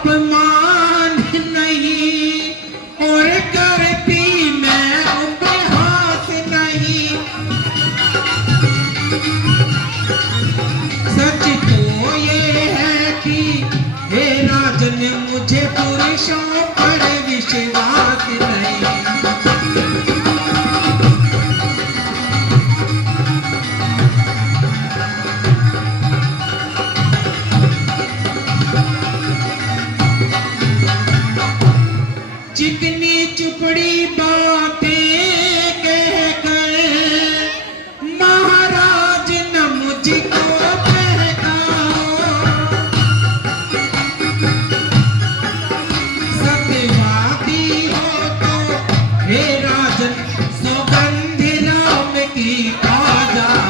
अपमान नहीं और करती मैं उपहास नहीं। सच तो ये है कि हे राजन मुझे पुरुषों पर विश्वास नहीं। चिकनी चुपड़ी बातें कहकर महाराज न मुझको बहकाओ। सत्यवादी हो तो हे राजन सौगंध राम की खा जाओ।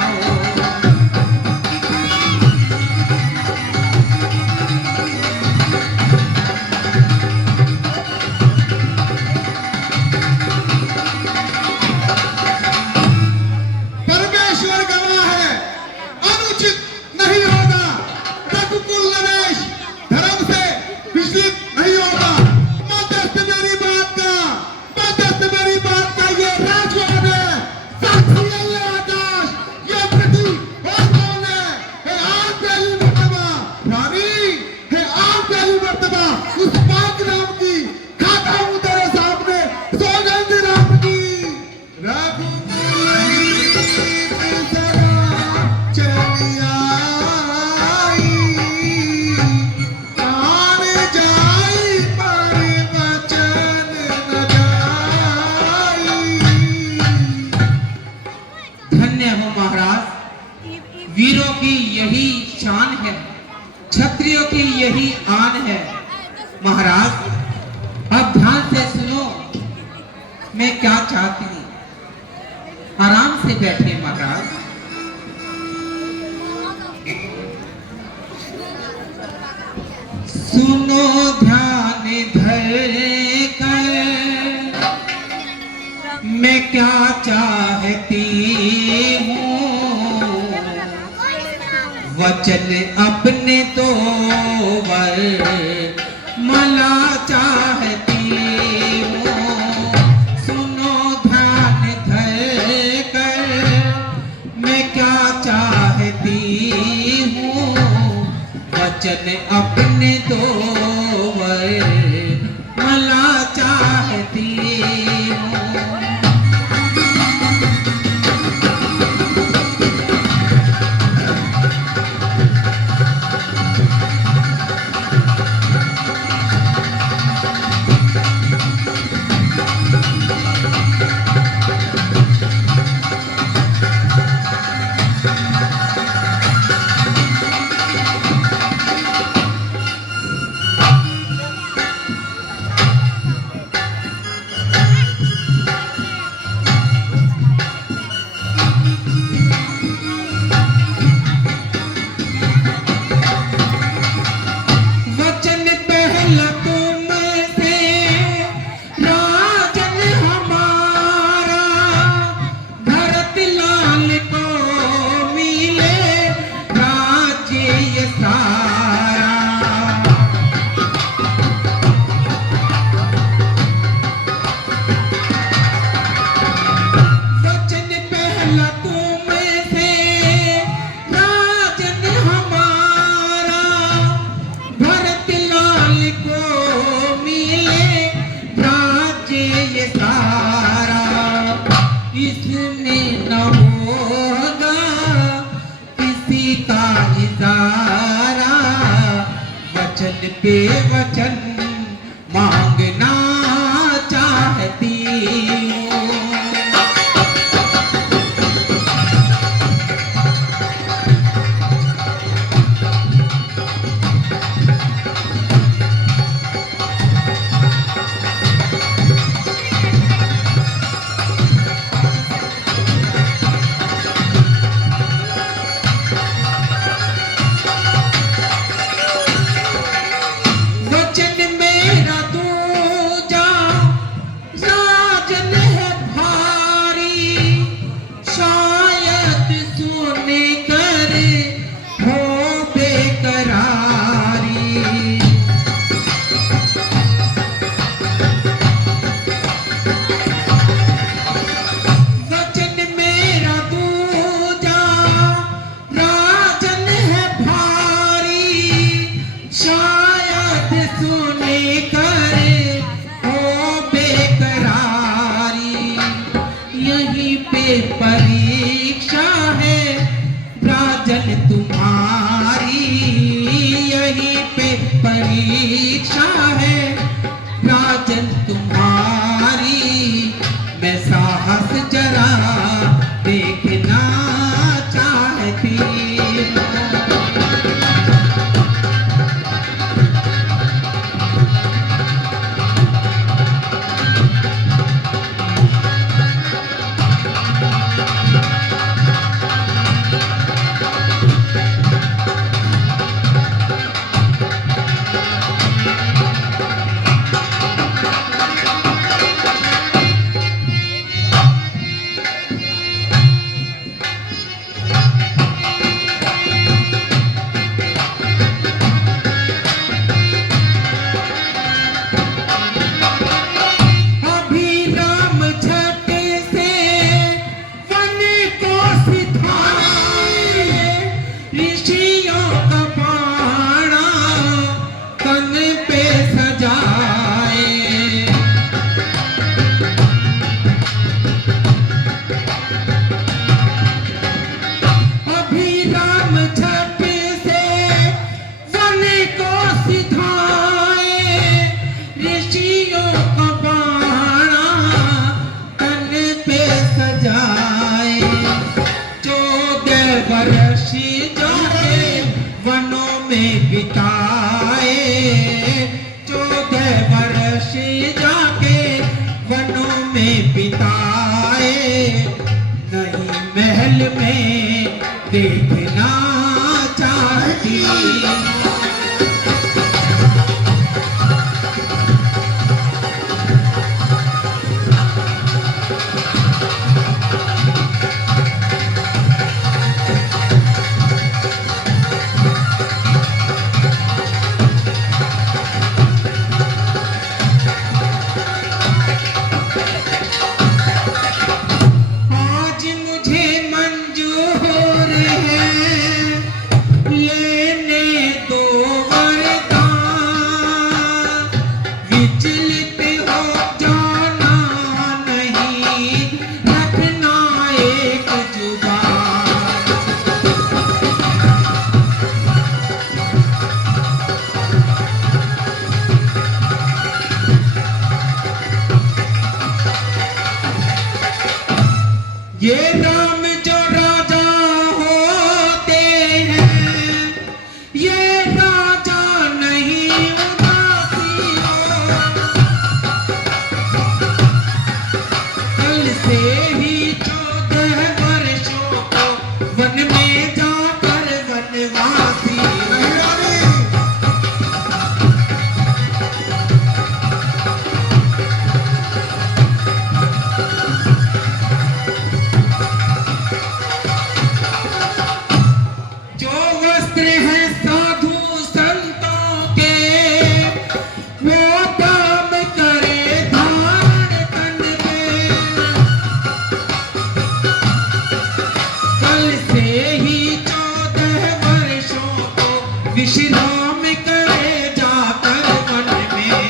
वीरों की यही शान है, क्षत्रियों की यही आन है। महाराज अब ध्यान से सुनो मैं क्या चाहती हूँ। आराम से बैठे महाराज। सुनो ध्यान धर कर मैं क्या चाहती हूँ। वचन अपने तो वर मला चाहती हूँ। सुनो ध्यान धर कर मैं क्या चाहती हूँ। वचन अपने तो वर मला चाहती हूँ। इसमें न होगा किसी का इशारा। वचन पे वचन मांगना चाहती हूँ। वचन मेरा दूर सुने करे हो बेकरारी, यहीं पे परीक्षा है राजन तुम्हारी, यहीं पे परीक्षा है राजन तुम्हारी। मैं साहस जरा देखना चाहती हूँ। बिताए 14 वर्ष जाके वनों में बिताए, नहीं महल में देखना चाहती। ये राम जो राजा होते हैं, ये राजा नहीं उदासी हो। कल से ही 14 वर्षों को वन में जाकर वनवासी विश्राम करे जाकर वन में।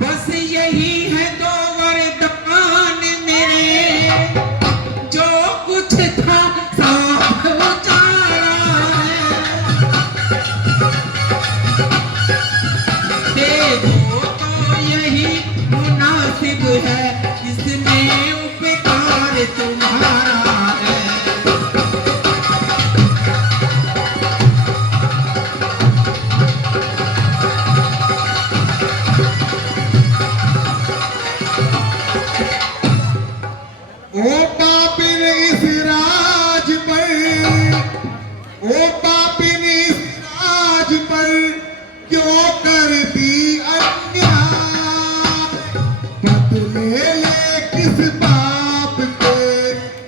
बस यही है 2 वरदान मेरे, जो कुछ था सब उजाड़ा है। तो यही मुनासिब है, इसमें उपकार तुम्हारा है। ओ पापिन इस राज पर, ओ पापिन इस राज पर क्यों करती अन्याय, बदले ले किस पाप के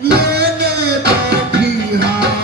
लेने बैठी हाय।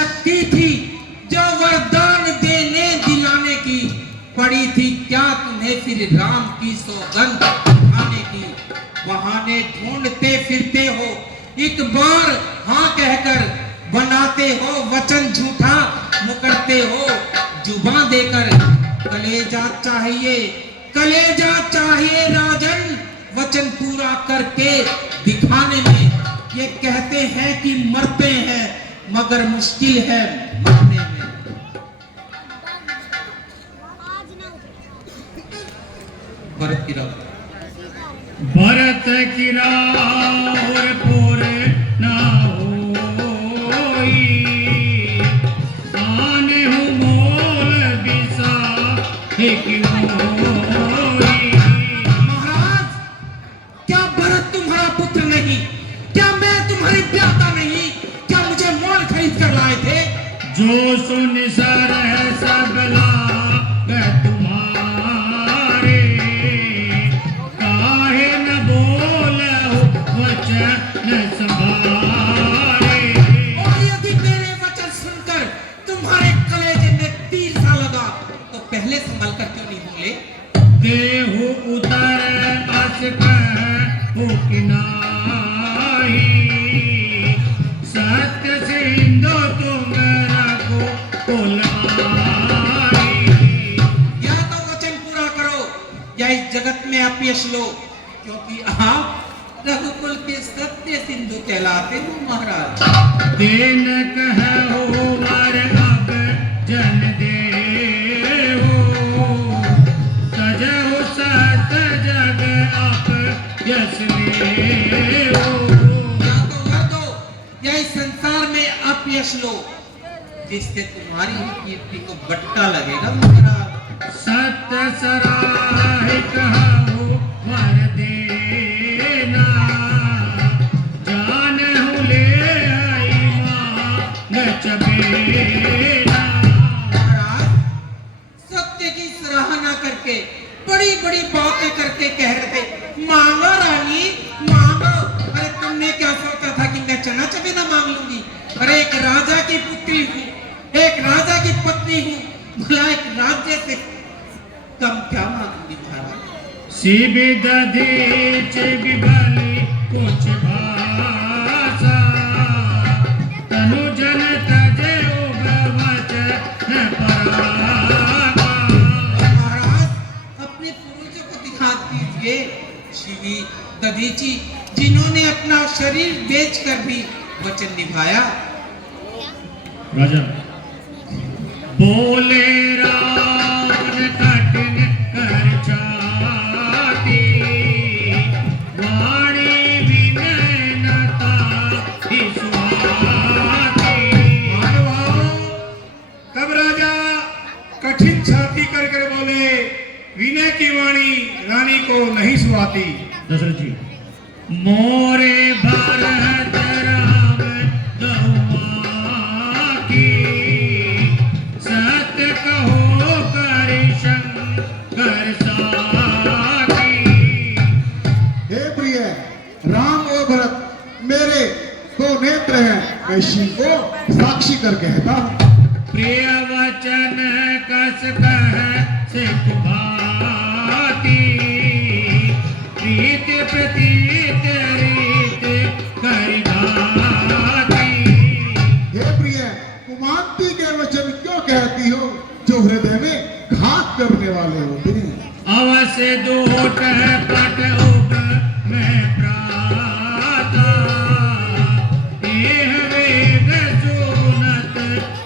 शक्ति थी जो वरदान देने दिलाने की, पड़ी थी क्या तुम्हें फिर राम की सौगंध खाने की। बहाने ढूंढते फिरते हो, एक बार हाँ कहकर बनाते हो वचन झूठा, मुकरते हो जुबान देकर। कलेजा चाहिए राजन, वचन पूरा करके दिखाने में। ये कहते हैं कि मरते हैं, मगर मुश्किल है मरने में। भरत की राह पूरे ना होई, आने हूँ मोल बिसा एक होई। महाराज, क्या भरत तुम्हारा पुत्र नहीं? क्या मैं तुम्हारी प्यादा नहीं? क्या मुझे मोल खरीद कर लाए थे? जो सुन सर है सबला तुम्हारे, काहे न बोले हो वचन संभाले। और यदि मेरे वचन सुनकर तुम्हारे कलेजे में तीर सा लगा, तो पहले संभल कर क्यों नहीं बोले? देहु उतर अस कहो कि नाही, सत्य सिंधु तुम रखो कोलाई। या तो वचन पूरा करो या इस जगत में अपयश लो, क्योंकि आप रघुकुल के सत्य सिंधु कहलाते हो महाराज। देन कहो वर अब जन दे हो, सजहु सत जग आप यश ले हो। या तो वर दो या इस संसार में अपयश लो, जिससे तुम्हारी कीर्ति को बटका लगेगा महाराज। सत्य सराय कहो वर देना, जान हूँ ले आई माँ नचबेना। महाराज, सत्य की सराहना करके बड़ी बड़ी बातें करके कह रहे थे मांगो रानी मांगो। अरे तुमने क्या सोचा था कि मैं चना चबेना मांग लूंगी? अरे एक राजा की पुत्री हूँ, एक राजा की पत्नी हूँ, भला एक राज्य से कम क्या मांगूंगी महाराज? शिबि दधीच बिबली कुछ भाषा, तनु जन तजे वचन परागा। महाराज, अपने पूर्वजों को दिखा दीजिए शिबि दधीची, जिन्होंने अपना शरीर बेचकर भी वचन निभाया। राजा बोले राम कठिन कर छाती, वाणी विनयनता ही सुहाती। तब राजा कठिन छाती कर कर बोले, विनय की वाणी रानी को नहीं सुहाती। दशरथ जी, मोरे भरत राम दहुआ की, सत्य कहो कर शंकर साकी। हे प्रिय, राम और भरत मेरे दो नेत्र हैं, मैं शिव को साक्षी कर कहता हूँ। प्रिय वचन कस कह से भाती, प्रीत प्रतीत रीत करि भाती। हे प्रिय, कुमांती के वचन क्यों कहती हो, जो हृदय में घात करने वाले होते हैं। अवश्य दूट पट उप में प्राता, एह वेद सुनत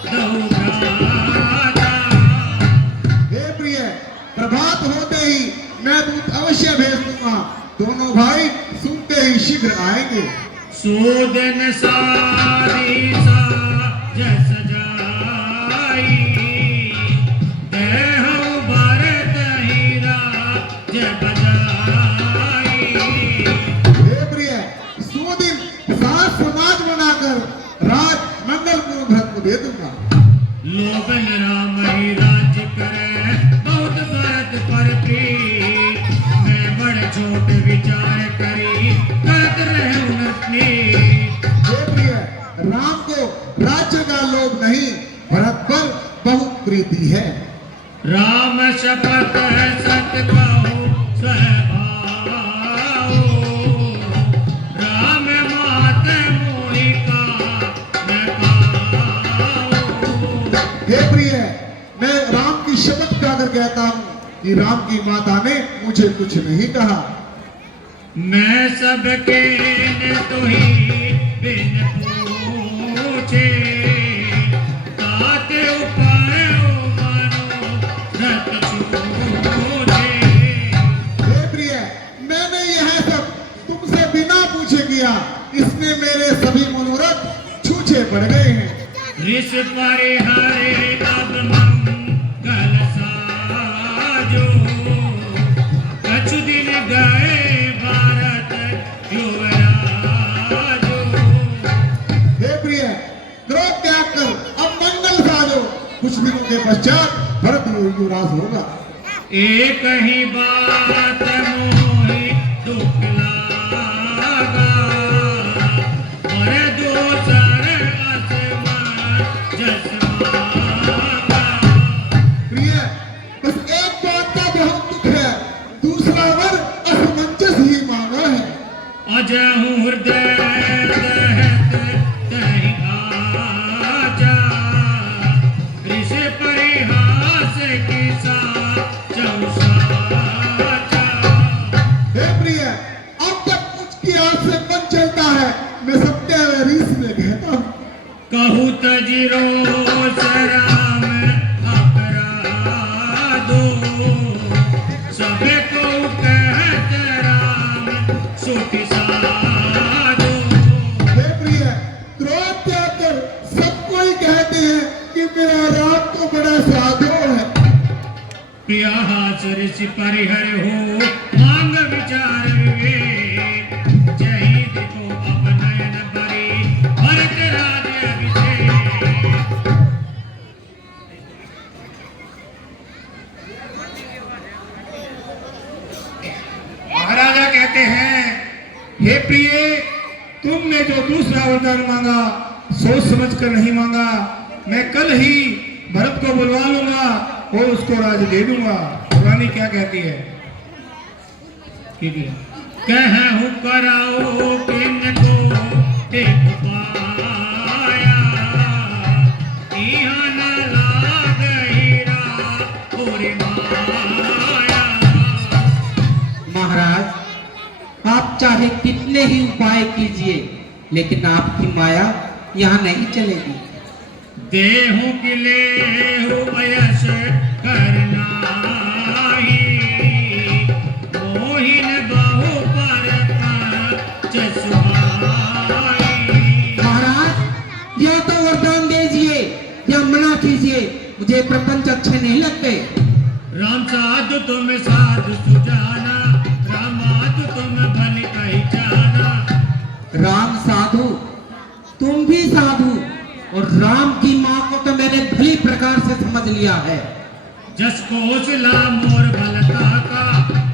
दहु भ्राता। हे प्रिय, प्रभात होते ही मैं दूत अवश्य भेज दूंगा, दोनों भाई सुनते ही शीघ्र आएंगे। सूदन सारी जस जाई, देहु भरत ही राज बजाई। हे प्रिय, सो दिन सात समाज बनाकर राज मंगल को भरत को दे दूंगा। लोगन राम ही राज करे, बहुत भरत पर प्रीत, मैं बड़ छोट विचार करी, करत रहूं अपनी। हे प्रिय, राम को राज्य का लोभ नहीं प्रीति है। राम शपथ है सत कहूँ स्वभाव, राम मात मोहि का न पाओ। हे प्रिय, मैं राम की शपथ खाकर कहता हूँ कि राम की माता ने मुझे कुछ नहीं कहा। मैं सबके न तो ही बिन पूछे, ताते उपाय मानो रत छूछे। हे प्रिय, मैंने यह सब तुमसे बिना पूछे किया, इसमें मेरे सभी मनोरथ छूछे पड़ गए हैं। ऋष परिहरे अब मंगल साजो, कछु दिन गए भारत युवराजो। हे प्रिय, क्रोध त्याग कर अब मंगल साजो, कुछ दिनों के पश्चात भरत युवराज होगा। एक ही बात मोहि दुख लागा, और दूसर असमान जस मांगा। प्रिय, बस एक बात का बहुत दुख है, दूसरा वर असमंजस ही मांगा है। अजहु हृदय दहत तहि आजा, ऋषि परिहास किसा चौसाचा। हे प्रिय, अब तक मुझकी आस से मन चलता है, मैं सत्य रीस में कहता हूँ। कहू तजिरो सराम अपराधो, सबे को कहत राम सुख साधो। हे प्रिय, क्रोध त्याग कर सब कोई कहते हैं कि मेरा राम तो बड़ा साधु है। प्रियाहास ऋषि परिहर हो मांग विचार विवेक, जही देखो अब नयन भरी भरत राज अभिषेक। महाराजा कहते हैं, हे प्रिय, तुमने जो दूसरा वरदान मांगा सोच समझ कर नहीं मांगा। मैं कल ही भरत को बुलवा लूंगा और उसको राज दे दूंगा। रानी क्या कहती है? ठीक है। कहूँ कराओ किनको टेक पाया, इहाँ न लागहिरा तोरे माया। महाराज, आप चाहे कितने ही उपाय कीजिए, लेकिन आपकी माया यहाँ नहीं चलेगी। देहु की लेहु अयस करनाही, मोहिन बाहु पर पाँच सुहाई। महाराज, या तो वरदान दीजिए या मना कीजिए, मुझे प्रपंच अच्छे नहीं लगते। राम साधु तुम साधु सुजाना, रामाधु तुम भली कही जाना। राम साधु, तुम भी साधु, और राम की माँ को तो मैंने भली प्रकार से समझ लिया है। जस कौशला मोर भलता का,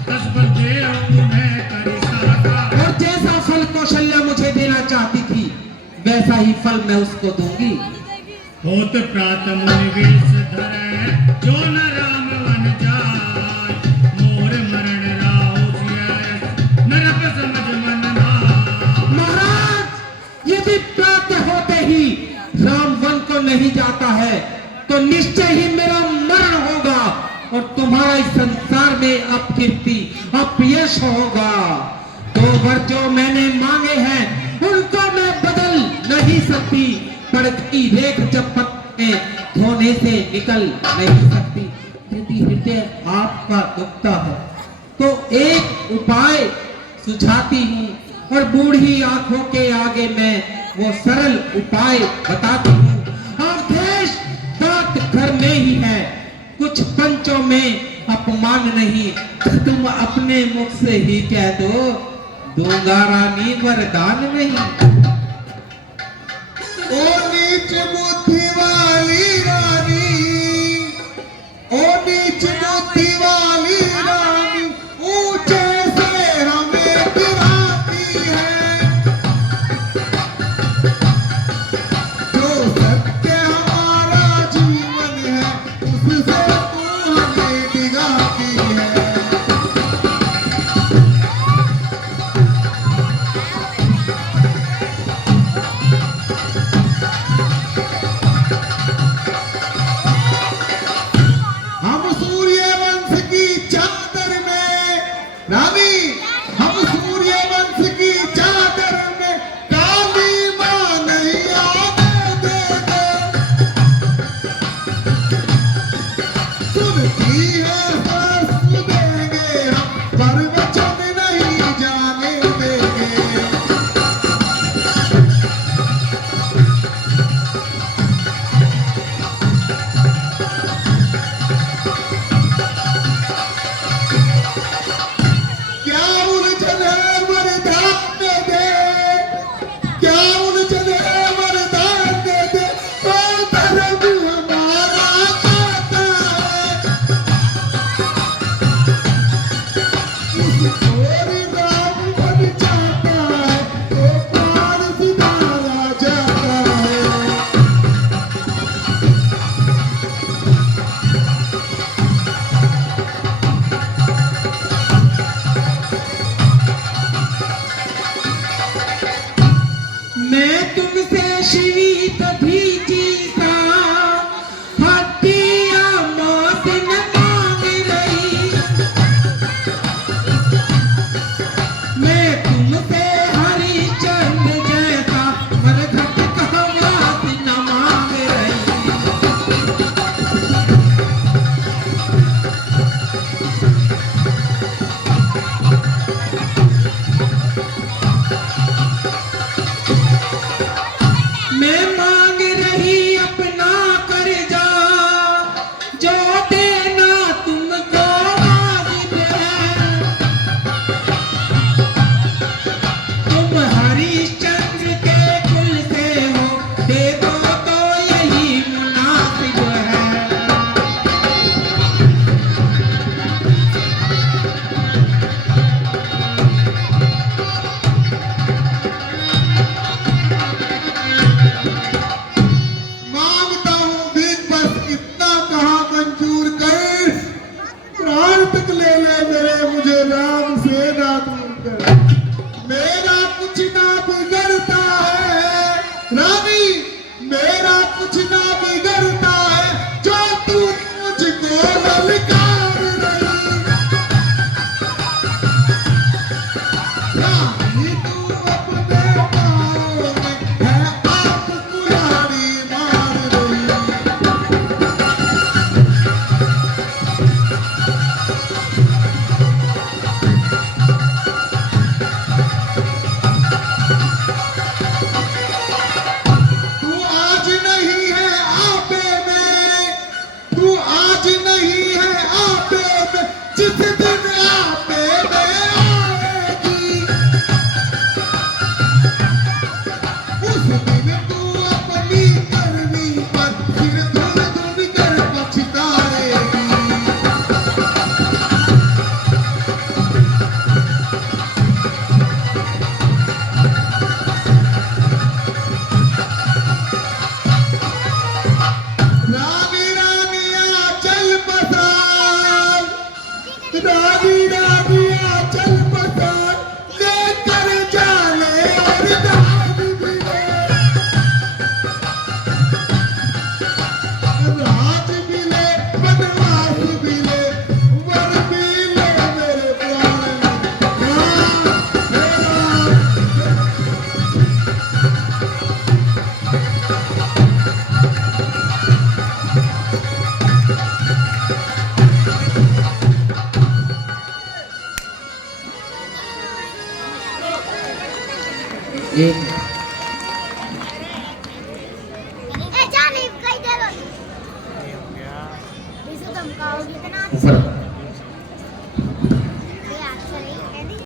तस बल देहु मैं करिसा का। और जैसा फल कौशल्या मुझे देना चाहती थी, वैसा ही फल मैं उसको दूंगी। होत प्रात मुनि वेश धरै, जो न राम वन जाय। मोर मरण राहु सियस, नरक समझ मन माय। महाराज, यदि प्रातः होते ही राम वन को नहीं जाता है, तो निश्चय ही मेरा मरण होगा और तुम्हारा इस संसार में अपकीर्ति अपयश होगा। तो वर जो मैंने मांगे हैं, उनको मैं बदल नहीं सकती। पड़ती रेख जब पत्ते धोने से निकल नहीं सकती। यदि हृदय आपका दुखता है, तो एक उपाय सुझाती हूँ, और बूढ़ी आंखों के आगे मैं वो सरल उपाय बताती हूँ। अवधेश, बात घर में ही है, कुछ पंचों में अपमान नहीं, तो तुम अपने मुख से ही कह दो, दूंगा रानी वरदान नहीं। ओ नीच बुद्धि वाली रानी, ओ नीच बुद्धि वाली रानी, ऊंचे से हमें गिराती है। जो सत्य हमारा जीवन है, रानी रानिया चल पसार, रानी रानिया चल पसार, लेकर जाने और दाग भी ले, राज भी ले, बनवास भी ले, वर भी ले मेरे प्राण। राम राम। एक जाने कई जगह इसे धमकाओगे इतना ऊपर